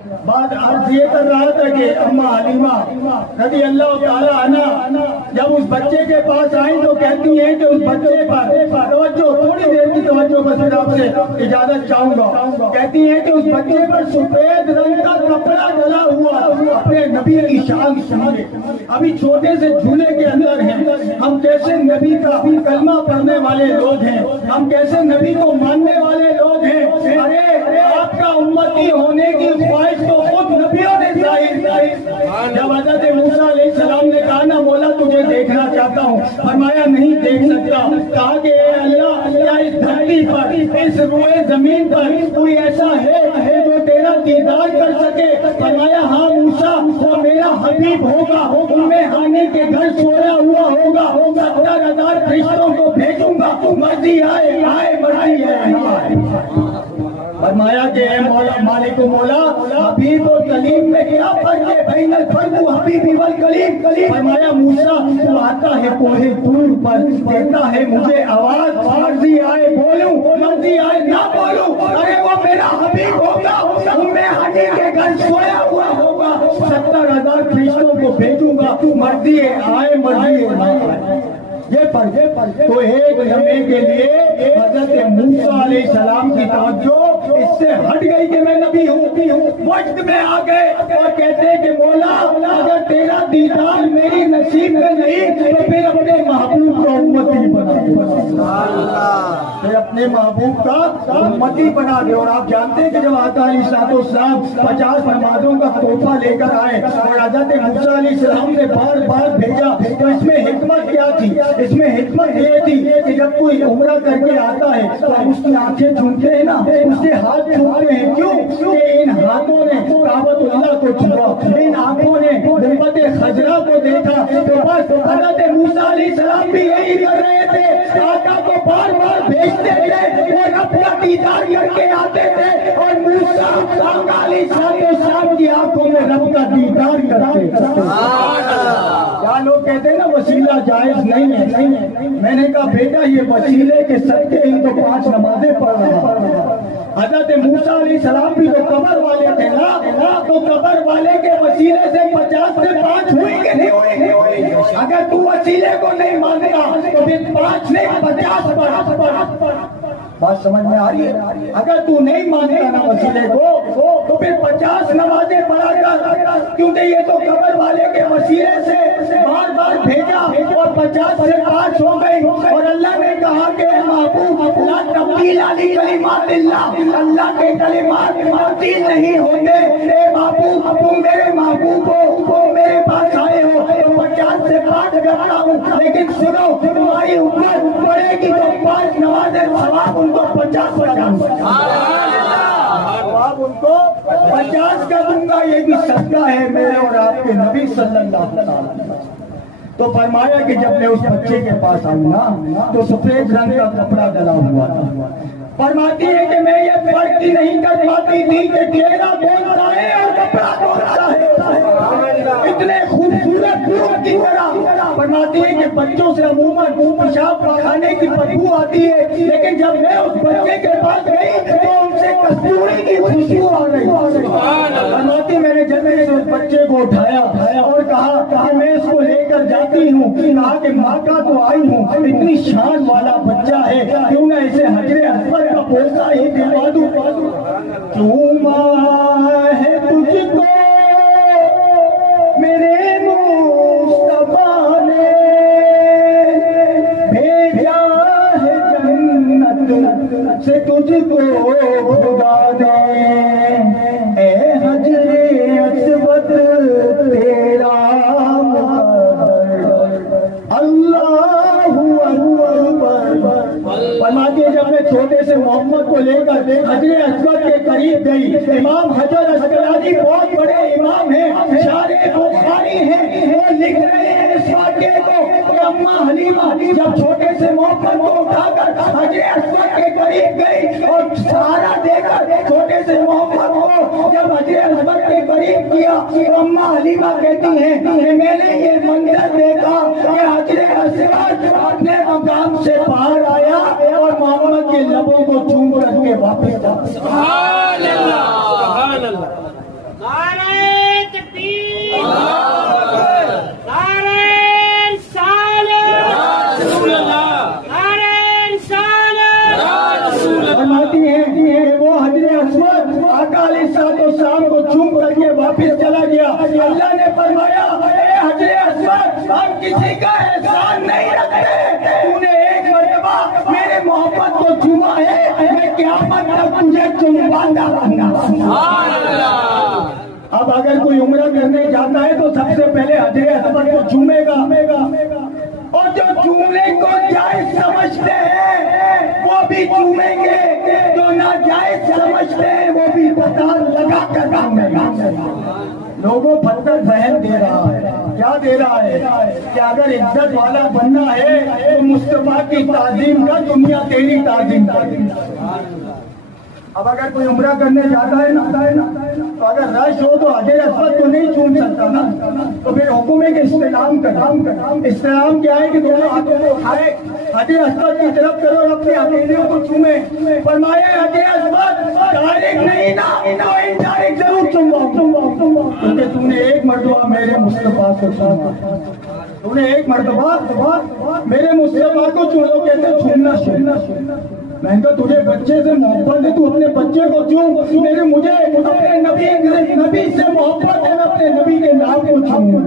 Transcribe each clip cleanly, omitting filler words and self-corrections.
بات عرض یہ کر رہا تھا کہ اما حلیمہ رضی اللہ تعالی عنہ جب اس بچے کے پاس آئیں تو کہتی ہیں کہ اس بچے پر توجہ، تھوڑی دیر کی توجہ بس آپ سے اجازت چاہوں گا، کہتی ہیں کہ اس بچے پر سفید رنگ کا کپڑا ڈلا ہوا اپنے نبی کی شان سنیے۔ ابھی چھوٹے سے جھولے کے اندر ہیں، ہم کیسے نبی کا کلمہ پڑھنے والے لوگ ہیں، ہم کیسے نبی کو ماننے والے لوگ ہیں۔ ارے آپ کا امتی ہونے کی خواہش تو خود نبیوں نے ظاہر کی۔ جب حضرت موسیٰ علیہ السلام نے کہا نا مولا تجھے دیکھنا چاہتا ہوں، فرمایا نہیں دیکھ سکتا، کہا کہ اے اللہ کیا اس دھرتی پر اس روئے زمین پر کوئی ایسا ہے جو تیرا دیدار کر سکے؟ فرمایا ہاں موسیٰ، وہ میرا حبیب ہوگا، میں ہانی کے گھر سویا ہوا ہوگا، 70,000 فرشتوں کو بھیجوں گا، مرضی آئے آئے مرضی آئے۔ فرمایا کہ اے مولا مالک و مولا، حبیب و کلیم میں کیا فرق ہے؟ بین الفرد و حبیبی والکلیم۔ فرمایا موسیٰ تو آتا ہے کوہ طور پر، دیتا ہے مجھے آواز، مرضی آئے بولوں مرضی آئے نہ بولوں، ارے وہ میرا حبیب ہوگا، میں ہنی کے گھر سویا ہوا ہوگا، 70,000 فرشتوں کو بھیجوں گا، مرضی آئے مرضی نہ آئے۔ یہ فرق تو ایک لمحے کے لیے حضرت موسیٰ علیہ السلام کی توجہ اس سے ہٹ گئی کہ میں نبی ہوں، وقت میں آ گئے اور کہتے ہیں کہ مولا اگر تیرا دیدار میری نصیب میں نہیں تو پھر اپنے محبوب کا امتی بنا دے، پھر اپنے محبوب کا امتی بنا دے۔ اور آپ جانتے ہیں کہ جب آقا علیہ السلام 50 نمازوں کا تحفہ لے کر آئے اور حضرت موسیٰ علیہ السلام نے بار بار بھیجا تو اس میں حکمت کیا تھی؟ اس میں حکمت یہ تھی کہ جب کوئی عمرہ کر کے آتا ہے تو ہم اس کی آنکھیں چھوتے ہیں نا، اس کے ہاتھ چھوتے ہیں، کیوں کہ ان ہاتھوں نے کعبۃ اللہ کو چھوا، ان آنکھوں نے گنبد خضرا کو دیکھا۔ تو بس حضرت موسیٰ علیہ السلام بھی یہی کر رہے تھے، آقا کو بار بار بھیجتے تھے، وہ رب کا دیدار کر کے آتے تھے اور موسیٰ آقا علیہ السلام کی آنکھوں میں رب کا دیدار کرتے تھے۔ کیا لوگ کہتے ہیں نا وسیلہ جائز نہیں ہے، میں نے کہا بیٹا یہ وسیلے کے صدقے ہی تو 5 نمازیں پڑھ رہا ہے۔ حضرت موسیٰ علیہ السلام بھی تو قبر والے تھے نا، تو قبر والے کے وسیلے سے 50 سے 5 ہوئی کہ نہیں ہوئی؟ اگر تو وسیلے کو نہیں مانتا تو پھر 5 نہیں 50 پڑھ۔ بات سمجھ میں آ رہی ہے؟ اگر تو نہیں مانتا نا وسیلے کو تو پھر 50 نمازیں پڑھا کر، کیونکہ یہ تو قبر والے کے وسیلے سے بار بار بھیجا اور 50 سے 5 ہو گئی۔ اور اللہ نے کہا کہ محبوب لا تبدیل لکلمات اللہ، اللہ کے کلمات تبدیل نہیں ہوتے۔ اے محبوب تم میرے محبوب ہو، تم میرے پاس آئے ہو تو 50 سے 5 کرتا ہوں، لیکن سنو تمہاری امت پڑے گی تو 5 نمازیں ثواب ان کو 50 پڑھاؤں گا، ثواب ان کو 50 کا دوں گا۔ یہ بھی صدقہ ہے میرے اور آپ کے نبی صلی اللہ علیہ وسلم۔ تو فرمایا کہ جب میں اس بچے کے پاس آؤں نا تو سفید رنگ کا کپڑا ڈلا ہوا تھا۔ فرماتی ہے کہ میں یہ فرق ہی نہیں کر پاتی تھی کہ چہرہ بولتا ہے اور کپڑا بولتا ہے، اتنے خوبصورت لوگ کی طرح۔ فرماتی ہے کہ بچوں سے عموماً پیشاب کھانے کی بدبو آتی ہے، لیکن جب میں اس بچے کے پاس گئی تو ان سے کستوری کی خوشبو آ رہی۔ فرماتی میں نے جلدی سے اس بچے کو اٹھایا اور کہا کہ میں اس کو لے کر جاتی ہوں، کہا کہ ماں کا تو آئی ہوں، اتنی شان والا بچہ ہے، کیوں نہ اسے حجر اسود کا پوسا ہی دلوا دوں۔ کیوں ماں ہے تجھ کو میرے مصطفیٰ نے بھیجا ہے جنت سے تجھ کو خدا نے، اے حجر اسود تیرا اللہ اکبر۔ فرماتی ہے جب میں چھوٹے سے محمد کو لے کر حجر اسود کے قریب گئی، امام حجر اسقلانی بہت بڑے امام ہیں، شارح بخاری ہیں، وہ لکھ رہے ہیں اس واقعے کو کہ اماں حلیمہ جب چھوٹے سے محمد کو اٹھا کر حجر اسود کے قریب گئی اور سہارا دے کر چھوٹے سے محمد کو جب حجر اسود کے قریب کیا تو اماں حلیمہ کہتی ہیں کہ میں نے یہ منظر دیکھا کہ حجر اسود اپنے مقام سے باہر آیا اور محمد کے لبوں کو چوم کر کے واپس آیا۔ سبحان اللہ، سبحان اللہ۔ و سلام کو چوم کر کے واپس چلا گیا. اللہ نے فرمایا اے حجر اسود ہم کسی کا احسان نہیں رکھتے, تو نے ایک مرتبہ میرے محبت کو چوما ہے, میں قیامت تک تجھے چمواتا رہوں. اب اگر کوئی عمرہ کرنے جاتا ہے تو سب سے پہلے حجر اسود کو چومے گا, اور جو چومنے کو جائز سمجھتے ہیں وہ بھی چومیں گے, جو ناجائز سمجھتے ہیں وہ بھی پتہ لگا کر چومیں گے. لوگوں پتھر ذہن دے رہا ہے, کیا دے رہا ہے کہ اگر عزت والا بننا ہے تو مصطفیٰ کی تعظیم کا, دنیا تیری تعظیم کا. اب اگر کوئی عمرہ کرنے جاتا ہے نا تو اگر رش ہو تو حجر اسود تو نہیں چوم سکتا نا, تو پھر حکم ہے کہ استلام کر. استلام کیا ہے کہ دونوں ہاتھوں کو اٹھائے, حجر اسود کی طرف کرو اور اپنے ہتھیلیوں کو چومے. فرمایا حجر اسود ڈائریکٹ نہیں نا, انڈائریکٹ ضرور چومواؤ, کیونکہ تم نے ایک مرتبہ میرے مصطفیٰ کو چوما, تم نے ایک مرتبہ میرے مصطفیٰ کو چومو. کہتے چھومنا. میں نے کہا تجھے بچے سے محبت ہے, تو اپنے بچے کو چوم. مجھے اپنے نبی سے محبت ہے, میں اپنے نبی کے نام کو چوموں.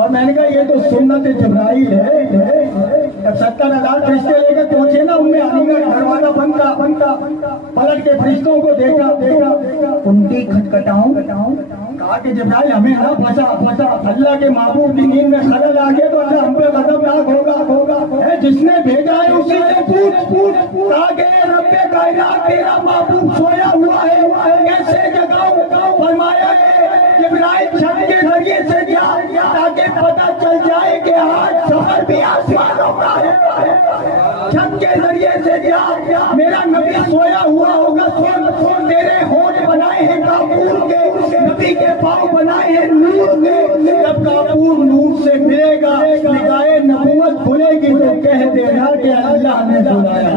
اور میں نے کہا یہ تو سنت جبرائیل ہے. جب 70,000 فرشتے لے کے پہنچے نا ان میں علی کا دروازہ بنتا, پلٹ کے فرشتوں کو دیکھا, کنڈی کھٹکھٹاؤں, کہا کہ جبرائیل ہمیں نہ پھنسا, اللہ کے محبوب کی نیند میں خلل آ گئے تو اللہ ہم پہ غضبناک ہوگا. جس نے بھیجا ہے اسی سے پوچھ. کہا کہ رب کائنات تیرا محبوب سویا ہوا ہے, کیسے جگاؤں؟ فرمایا جبرائیل چھت کے ذریعے سے گیا تاکہ پتہ چل جائے کہ آج سفر بھی آسمانوں کا ہے. چھت کے ذریعے سے گیا, میرا نبی سویا ہوا ہوگا. سن تیرے ہونٹ بنائے ہیں کافور کے, نبی کے پاؤں بنائے ہیں نور کے. جب کافور نور سے ملے گا, نگاہ نبوت کھلے گی تو کہہ دینا کہ اللہ نے بلایا.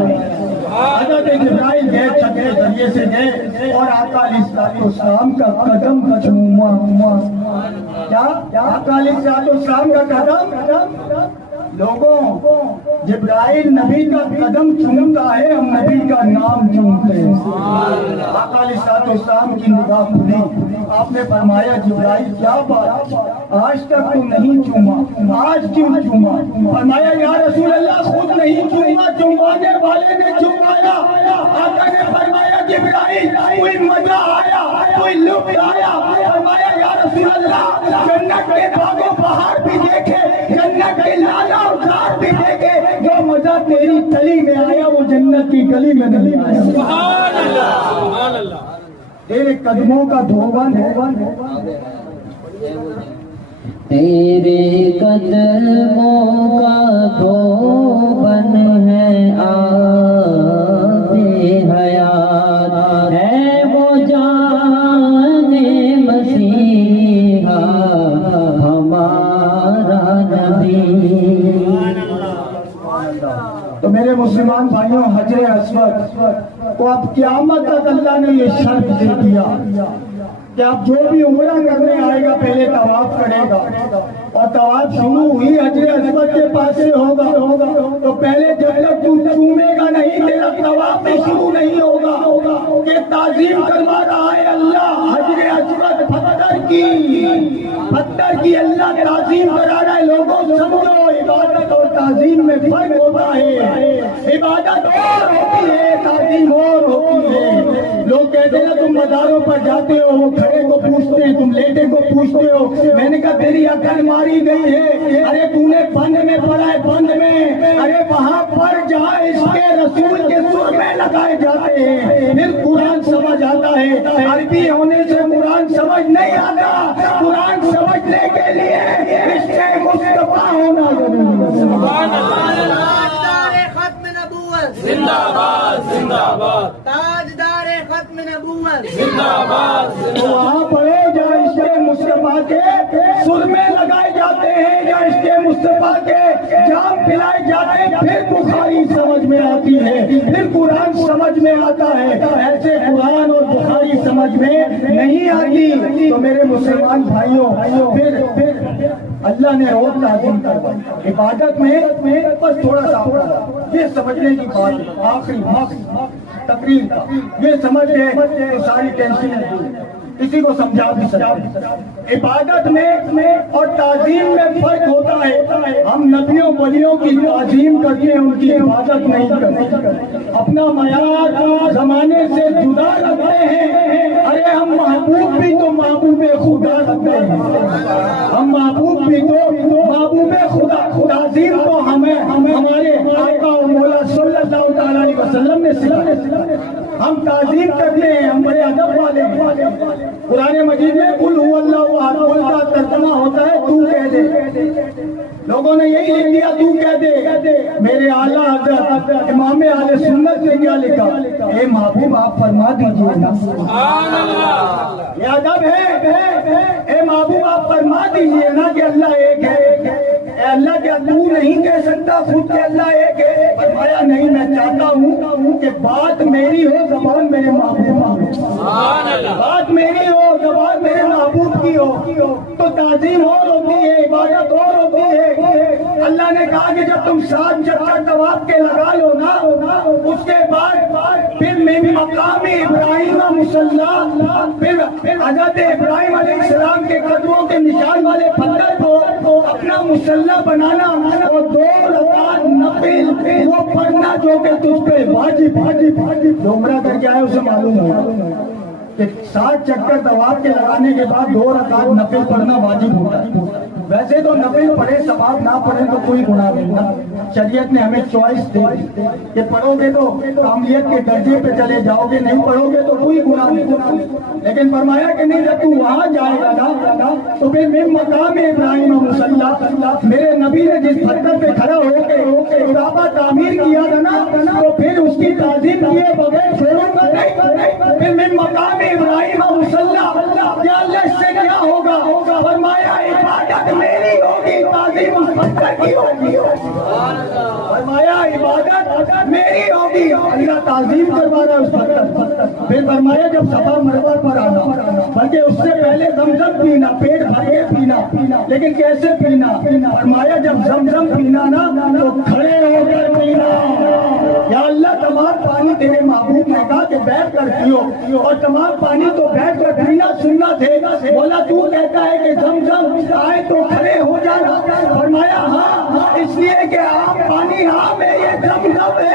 حضرت جبرائیل گئے, چھت کے ذریعے سے گئے اور آقا علیہ السلام کا قدم چوما. کیا آقا علیہ السلام کا قدم؟ لوگوں جبرائیل نبی کا قدم چومتا ہے, ہم نبی کا نام چومتے ہیں. آقا علیہ السلام کی نگاہ کھلی, آپ نے فرمایا جبرائیل کیا بات, آج تک تو نہیں چوما, آج کیوں چوما؟ فرمایا یا رسول اللہ خود نہیں چوما, چموانے والے نے چموایا. آقا نے فرمایا جبرائیل کوئی مزہ آیا, کوئی لطف آیا؟ فرمایا یا رسول اللہ جنت کے باغ و بہار بھی دیکھے, جنت کے لالا اور گھاٹ بھی دیکھے, جو مزہ تیری گلی میں آیا وہ جنت کی گلی میں نہیں آیا. سبحان اللہ, سبحان اللہ. تیرے قدموں کا دھوبن تیرے قدموں کا دھوبن ہے, آب حیات ہے وہ جان مسیحا ہمارا نبی. تو میرے مسلمان بھائیوں, حجر اسود کو اب قیامت تک اللہ نے یہ شرط دے دیا کہ اب جو بھی عمرہ کرنے آئے گا پہلے طواف کرے گا, اور طواف شروع ہوئی حجر اسود کے پاس سے ہوگا, تو پہلے جب تک تو چومے گا نہیں تیرا طواف بھی شروع نہیں ہوگا. کہ تعظیم کروا رہا ہے اللہ حجر اسود پتھر کی اللہ تعظیم کرا رہا ہے. لوگوں سمجھو عبادت اور تعظیم میں فرق ہوتا ہے. عبادت اور ہوتی ہے, تعظیم اور ہوتی ہے. لوگ کہتے ہیں نا تم مزاروں پر جاتے ہو, وہ کھڑے کو پوچھتے ہیں, تم لیٹے کو پوچھتے ہو. میں نے کہا تیری عقل ماری گئی ہے, ارے تو نے بند میں پڑھا ہے, بند میں, ارے وہاں پر جہاں اس کے رسول کے سر میں لگائے جاتے ہیں پھر قرآن سمجھ آتا ہے. عربی ہونے سے قرآن سمجھ نہیں آتا, قرآن سمجھنے کے لیے اس کے مصطفیٰ ہونا ضروری ہے. سبحان اللہ. ختم نبوت زندہ باد, زندہ باد, تاجدار ختم نبوت زندہ باد. وہاں پڑے جہاں اس کے مصطفیٰ کے سر میں لگائے جاتے ہیں, یا اس کے مصطفیٰ کے جام پلائے جاتے ہیں, پھر بخاری سمجھ میں آتی ہے, پھر قرآن سمجھ میں آتا ہے. ایسے قرآن اور بخاری سمجھ میں نہیں آتی. تو میرے مسلمان بھائیوں, پھر اللہ نے اور تعظیم کروائی. عبادت میں بس تھوڑا سا یہ سمجھنے کی بات ہے, آخری تقریر کا، یہ سمجھ ہے تو ساری ٹینشنیں دور۔ کسی کو سمجھا بھی سکتے۔ عبادت میں اور تعظیم میں فرق ہوتا ہے۔ ہم نبیوں ولیوں کی تعظیم کرتے ہیں، ان کی عبادت نہیں کرتے۔ اپنا معیار زمانے سے جدا رکھتے ہیں۔ ارے ہم محبوب بھی تو محبوب خدا رکھتے ہیں، ہم محبوب بھی تو محبوب خدا۔ تعظیم تو ہمیں ہمارے آقا و مولا صلی اللہ تعالیٰ علیہ وسلم نے سکھائی۔ ہم تعظیم کرتے ہیں، ہم بڑے ادب والے ہیں۔ قرآن مجید میں قل هو اللہ احد کا ترجمہ ہوتا ہے تو کہہ دے۔ لوگوں نے یہی لکھ دیا تو کہہ دے۔ میرے اعلیٰ حضرت امام اہل سنت نے کیا لکھا؟ اے محبوب آپ فرما دیجیے نا، یہ ادب ہے۔ اے محبوب آپ فرما دیجیے نا کہ اللہ ایک ہے۔ اے اللہ کیا تو نہیں کہہ سکتا خود کہ اللہ ایک ہے؟ فرمایا نہیں، میں چاہتا ہوں کہ بات میری ہو، زبان میرے محبوب کی ہو، بات میری ہو، زبان میرے محبوب کی ہو، تو تعظیم اور ہوتی ہے، عبادت اور ہوتی ہے۔ اللہ نے کہا کہ جب تم 7 چکر طواف کے لگا لو نا، اس کے بعد پھر من مقام ابراہیم مصلی، پھر حضرت ابراہیم علیہ السلام کے قدموں کے نشان والے پتھر کو اپنا مصلی بنانا اور 2 رکعت نفل وہ پڑھنا جو کہ تجھ پہ واجب۔ جو عمرہ کر کے آئے اسے معلوم ہو کہ 7 چکر طواف کے لگانے کے بعد 2 رکعت نفل پڑھنا واجب ہوتا ہے۔ ویسے تو نفل پڑھے ثواب نہ پڑھے تو کوئی گناہ نہیں نا، شریعت نے ہمیں چوائس دی کہ پڑھو گے تو کاملیت کے درجے پہ چلے جاؤ گے، نہیں پڑھو گے تو کوئی گناہ نہیں۔ لیکن فرمایا کہ نہیں، جب تو وہاں جائے گا نا تو پھر من مقام ابراہیم مصلی، میرے نبی نے جس پتھر پہ کھڑا ہو کے کعبہ تعمیر کیا تھا نا، تو پھر اس کی تعظیم کیے بغیر چھوڑوں گا نہیں۔ پھر من مقام ابراہیم مصلی، یا اللہ اس سے کیا ہوگا؟ فرمایا عبادت میری ہوگی، تعظیم اس پتھر کی ہوگی۔ فرمایا عبادت میری ہوگی، اللہ تعظیم کروا رہا ہے اس پتھر۔ پھر فرمایا جب صفا مروہ پر آنا، بلکہ اس سے پہلے زمزم پینا، پیٹ بھر کے پینا، لیکن کیسے پینا؟ فرمایا جب زمزم پینا نا تو کھڑے ہو کر پینا۔ یا اللہ تمام پانی تیرے محبوب نے کہا کہ بیٹھ کر پیو، اور تمام پانی تو بیٹھ کر پینا سنت ہے۔ بولا تو کہتا ہے کہ زمزم آئے تو کھڑے ہو جانا۔ فرمایا ہاں، اس لیے کہ آپ پانی عام ہے، یہ زمزم ہے،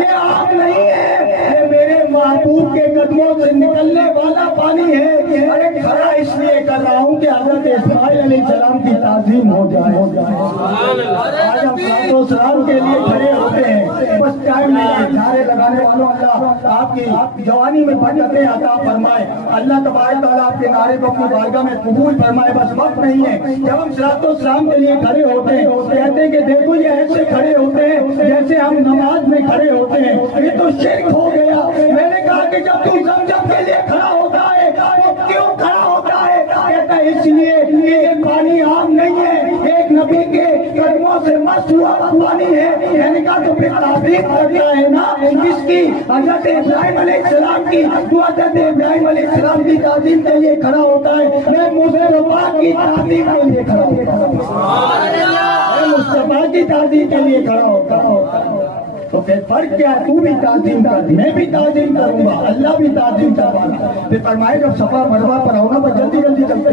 یہ عام نہیں ہے، یہ میرے محبوب کے قدموں سے نکلنے والا پانی ہے۔ ارے کھڑا اس لیے کر رہا ہوں کہ حضرت اسماعیل علیہ السلام کی تعظیم ہو جائے۔ آج ہم صلاۃ و سلام کے لیے کھڑے ہوتے ہیں، بس ٹائم نہیں ہے۔ نعرے لگانے والوں اللہ آپ کی جوانی میں برکتیں عطا فرمائے، اللہ تبارک تعالیٰ آپ کے نعرے کو اپنی بارگاہ میں قبول فرمائے۔ بس وقت نہیں ہے، جب ہم صلاۃ و سلام کے لیے کھڑے ہوتے ہیں کہتے ہیں کہ دیکھو یہ ایسے کھڑے ہوتے ہیں جیسے ہم نماز میں کھڑے ہوتے ہیں، یہ تو شرک ہو گیا۔ میں نے کہا کہ جب تو زمزم کے لیے کھڑا ہوتا ہے تو کیوں کھڑا ہوتا ہے؟ کہتا ہے اس لیے کہ یہ پانی عام نہیں ہے، ایک نبی کے قدموں سے مست ہوا پانی ہے۔ میں نے کہا تو پھر تعظیم کرتا ہے نا جس کی حضرت ابراہیم علیہ السلام کی، تو حضرت ابراہیم علیہ السلام کی تعظیم کے لیے کھڑا ہوتا ہے، میں مصطفیٰ کی تعظیم کے لیے کھڑا ہوتا ہوں، میں مصطفیٰ کی تعظیم کے لیے کھڑا ہوتا ہوں۔ تو پھر فرق کیا ہے؟ تو بھی تعظیم کر، میں بھی تعظیم کروں گا، اللہ بھی تعظیم کروانا۔ پھر فرمائے جب صفا مروہ پر آؤ نا، بس جلدی چلتے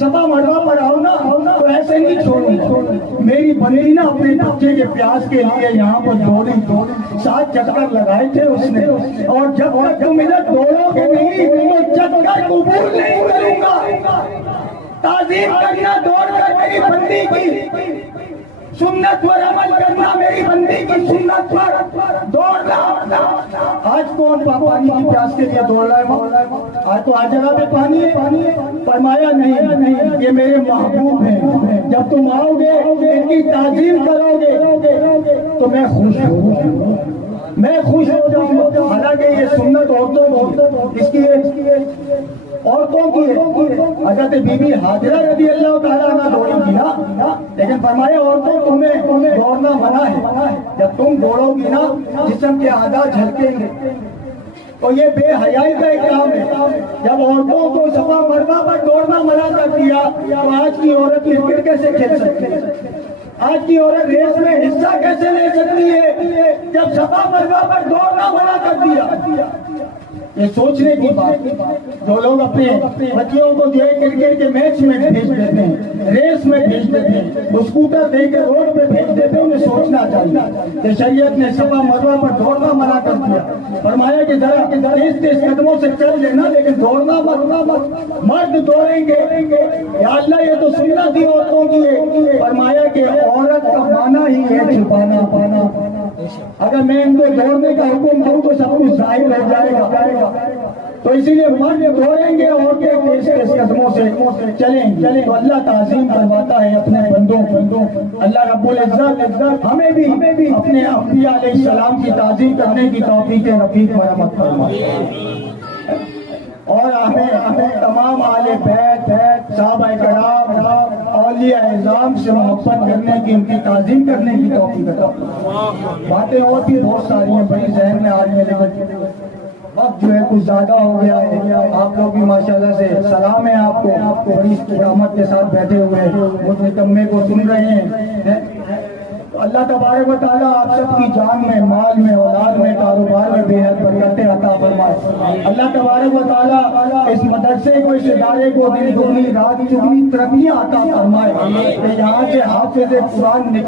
صفا مروہ پر آؤ نا تو ایسے نہیں چھوڑوں گا۔ میری بنی نا اپنے بچے کے پیاس کے لیے یہاں پر دوڑی 7 چکر لگائے تھے اس نے، اور جب تک تم ادھر دوڑو گے نہیں تو چکر قبول نہیں کروں گا۔ تعظیم کرنا دوڑ کر میری بندی کی سنت پر عمل کرنا، میری بندی کی سنت پر دوڑنا۔ آج کون پانی کی پیاس کے لیے دوڑ رہا ہے؟ آج تو ہر جگہ پہ پانی ہے۔ فرمایا نہیں، یہ میرے محبوب ہیں، جب تم آؤ گے ان کی تعظیم کرو گے تو میں خوش ہوں، میں خوش ہو جاؤں گا۔ حالانکہ یہ سنت عورتوں اس کی عورتوں کی ہے۔ حضرت بی بی حاجرہ رضی اللہ تعالیٰ عنہ دوڑی تھی نا، لیکن فرمایا عورتوں تمہیں دوڑنا منع ہے، جب تم دوڑو گی نا جسم کے اعضاء جھلکیں گے، تو یہ بے حیائی کا ایک کام ہے۔ جب عورتوں کو صفا مروہ پر دوڑنا منع کر دیا تو آج کی عورت کرکٹ کیسے کھیل سکتے ہیں؟ آج کی عورت ریس میں حصہ کیسے لے سکتی ہے جب صفا مروا پر دوڑنا منع کر دیا؟ یہ سوچنے کی بات ہے۔ جو لوگ اپنے بچیوں کو جو ہے کرکٹ کے میچ میں بھیج دیتے ہیں، ریس میں بھیج دیتے ہیں، اسکوٹر دے کے روڈ پہ بھیج دیتے ہیں، انہیں سوچنا چاہیے کہ شریعت نے صفا مروا پر دوڑنا منع کر دیا، فرمایا کہ ذرا تیز تیز قدموں سے چل لینا لیکن دوڑنا مت۔ مرد دوڑیں گے، یا اللہ یہ تو سنت تھی عورتوں کی ہے۔ فرمایا کہ عورت کا معنی ہی ہے چھپانا پانا۔ اگر میں ان کو دوڑنے کا حکم دوں تو سب کچھ ظاہر رہ جائے گا، تو اسی لیے مرد دوڑیں گے اور تیز تیز قدموں سے چلیں تو اللہ تعظیم کرواتا ہے اپنے بندوں۔ اللہ رب العزت ہمیں بھی اپنے انبیاء علیہ السلام کی تعظیم کرنے کی توفیق رفیق مرحمت فرمائے، اور ہمیں تمام اہل بیت صحابہ کرام اولیاء اعظام سے محبت کرنے کی، ان کی تعظیم کرنے کی توفیق عطا فرمائے۔ باتیں اور بھی بہت ساری ہیں بڑی ذہن میں آج میرے وقت جو ہے کچھ زیادہ ہو گیا ہے۔ آپ لوگ بھی ماشاءاللہ سے سلام ہے آپ کو، بڑی استقامت کے ساتھ بیٹھے ہوئے مجھ نکمے کو سن رہے ہیں۔ اللہ تبارک و تعالیٰ آپ سب کی جان میں، مال میں، اولاد میں، کاروبار میں بے حد برکتیں عطا فرمائے۔ اللہ تبارک و تعالیٰ اس مدرسے کو، اس ادارے کو دن دگنی رات چگنی ترقیاں عطا فرمائے کہ یہاں سے حافظ قرآن